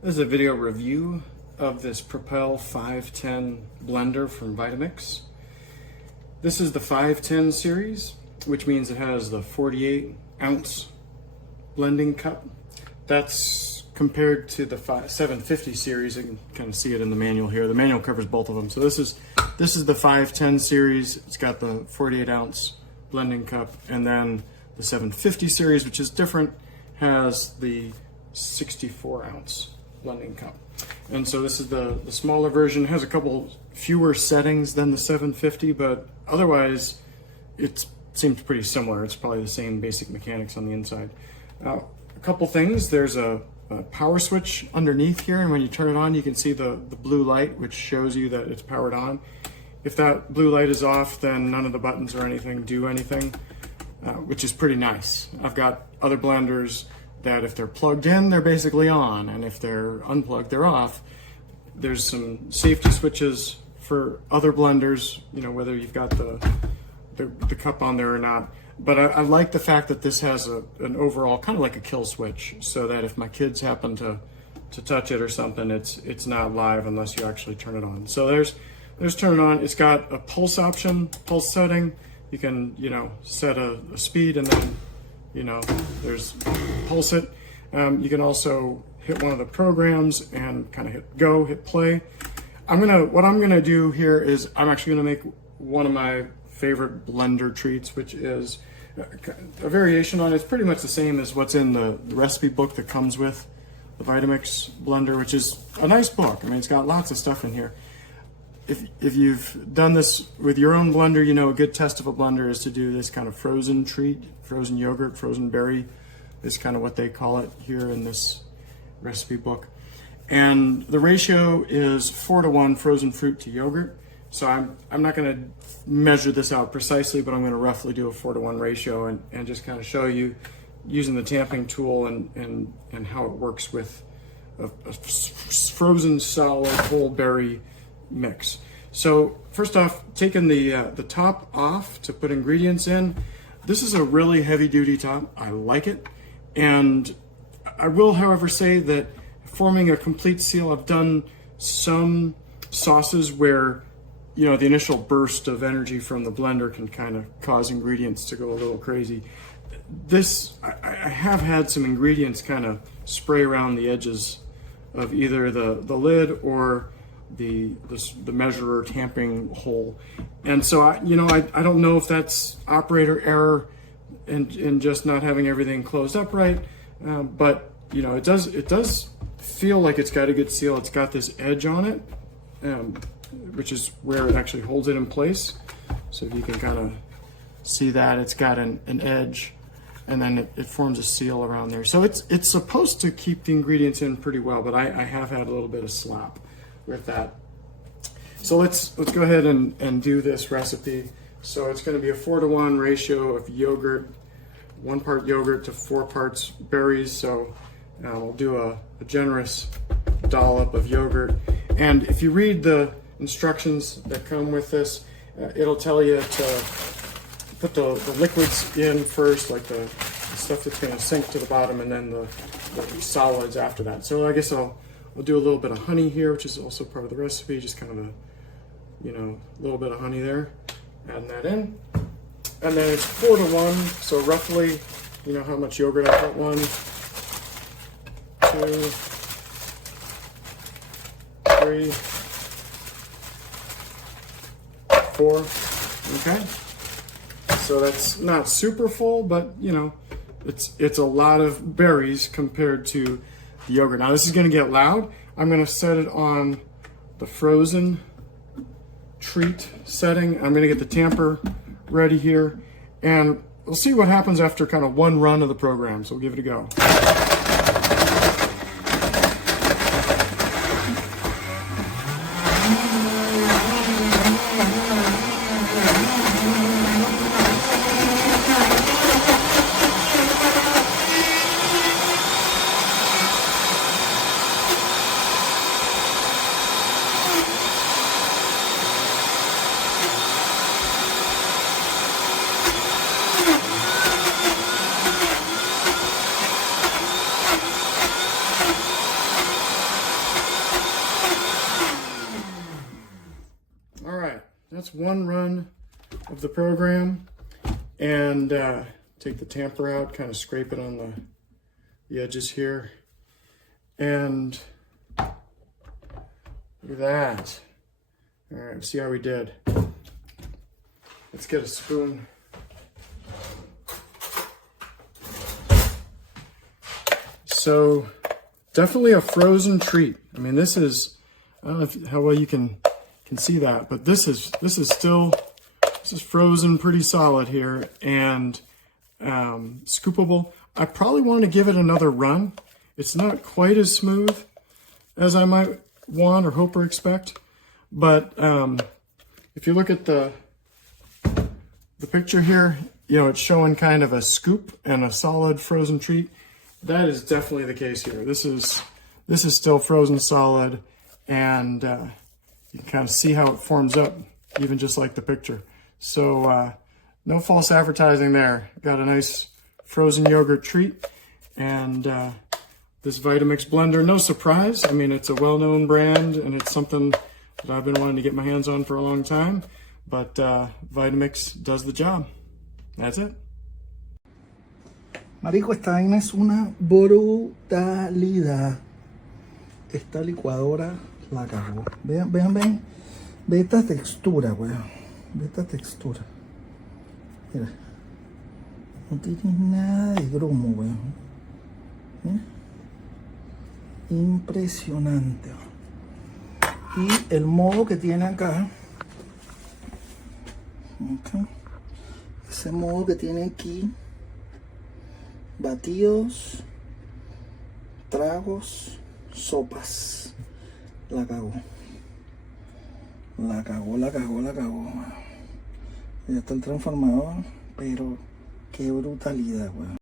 This is a video review of this Propel 510 blender from Vitamix. This is the 510 series, which means it has the 48 ounce blending cup. That's compared to the 750 series. You can kind of see it in the manual here. The manual covers both of them. So this is the 510 series. It's got the 48 ounce blending cup, and then the 750 series, which is different, has the 64 ounce blending cup. And so this is the smaller version. It has a couple fewer settings than the 750, but otherwise it seems pretty similar. It's probably the same basic mechanics on the inside. A couple things. There's a power switch underneath here, and when you turn it on you can see the blue light, which shows you that it's powered on. If that blue light is off, then none of the buttons or anything do anything, which is pretty nice. I've got other blenders that if they're plugged in, they're basically on, and if they're unplugged, they're off. There's some safety switches for other blenders, you know, whether you've got the cup on there or not. But I like the fact that this has an overall kind of like a kill switch, so that if my kids happen to touch it or something, it's not live unless you actually turn it on. So there's turn it on. It's got a pulse option, pulse setting. You can, you know, set a speed, and then, you know, there's pulse it. You can also hit one of the programs and kind of hit go, hit play. What I'm gonna do here is I'm actually gonna make one of my favorite blender treats, which is a variation on it. It's pretty much the same as what's in the recipe book that comes with the Vitamix blender, which is a nice book. I mean, it's got lots of stuff in here. If you've done this with your own blender, you know a good test of a blender is to do this kind of frozen treat, frozen yogurt, frozen berry is kind of what they call it here in this recipe book. And the ratio is 4:1 frozen fruit to yogurt. So I'm not going to measure this out precisely, but I'm going to roughly do a 4:1 ratio and just kind of show you using the tamping tool and how it works with a frozen solid whole berry mix. So first off, taking the top off to put ingredients in. This is a really heavy duty top. I like it. And I will, however, say that forming a complete seal, I've done some sauces where, you know, the initial burst of energy from the blender can kind of cause ingredients to go a little crazy. This, I have had some ingredients kind of spray around the edges of either the lid or the measurer tamping hole. And so I don't know if that's operator error and just not having everything closed up right, but you know, it does feel like it's got a good seal. It's got this edge on it, which is where it actually holds it in place. So if you can kind of see that, it's got an edge, and then it forms a seal around there. So it's supposed to keep the ingredients in pretty well, but I have had a little bit of slop with that. So let's go ahead and do this recipe. So it's going to be a 4:1 ratio of yogurt, 1 part yogurt to 4 parts berries. So we'll do a generous dollop of yogurt. And if you read the instructions that come with this, it'll tell you to put the liquids in first, like the stuff that's going to sink to the bottom, and then the solids after that. So I guess I'll do a little bit of honey here, which is also part of the recipe, just kind of a little bit of honey there. Adding that in. And then it's 4:1, so roughly, you know how much yogurt I put. 1, 2, 3, 4. Okay. So that's not super full, but you know, it's a lot of berries compared to the yogurt. Now this is going to get loud. I'm going to set it on the frozen treat setting. I'm going to get the tamper ready here, and we'll see what happens after kind of one run of the program. So we'll give it a go. It's one run of the program, and take the tamper out, kind of scrape it on the edges here, and look at that. All right, see how we did. Let's get a spoon. So definitely a frozen treat. I mean, this is, I don't know how well you can see that, but this is frozen pretty solid here, and scoopable. I probably want to give it another run. It's not quite as smooth as I might want or hope or expect, but if you look at the picture here, you know, it's showing kind of a scoop and a solid frozen treat. That is definitely the case here. This is still frozen solid, and you can kind of see how it forms up, even just like the picture. So no false advertising there. Got a nice frozen yogurt treat, and this Vitamix blender, no surprise. I mean, it's a well-known brand, and it's something that I've been wanting to get my hands on for a long time, but Vitamix does the job. That's it. Marico, esta vaina es una brutalidad. Esta licuadora la cagó. Vean. Ve esta textura, weón. Ve esta textura. Mira. No tiene nada de grumo, weón. ¿Eh? Impresionante. Y el modo que tiene acá. Okay. Ese modo que tiene aquí. Batidos, tragos, sopas. La cagó. Ya está el transformador, pero qué brutalidad, weón.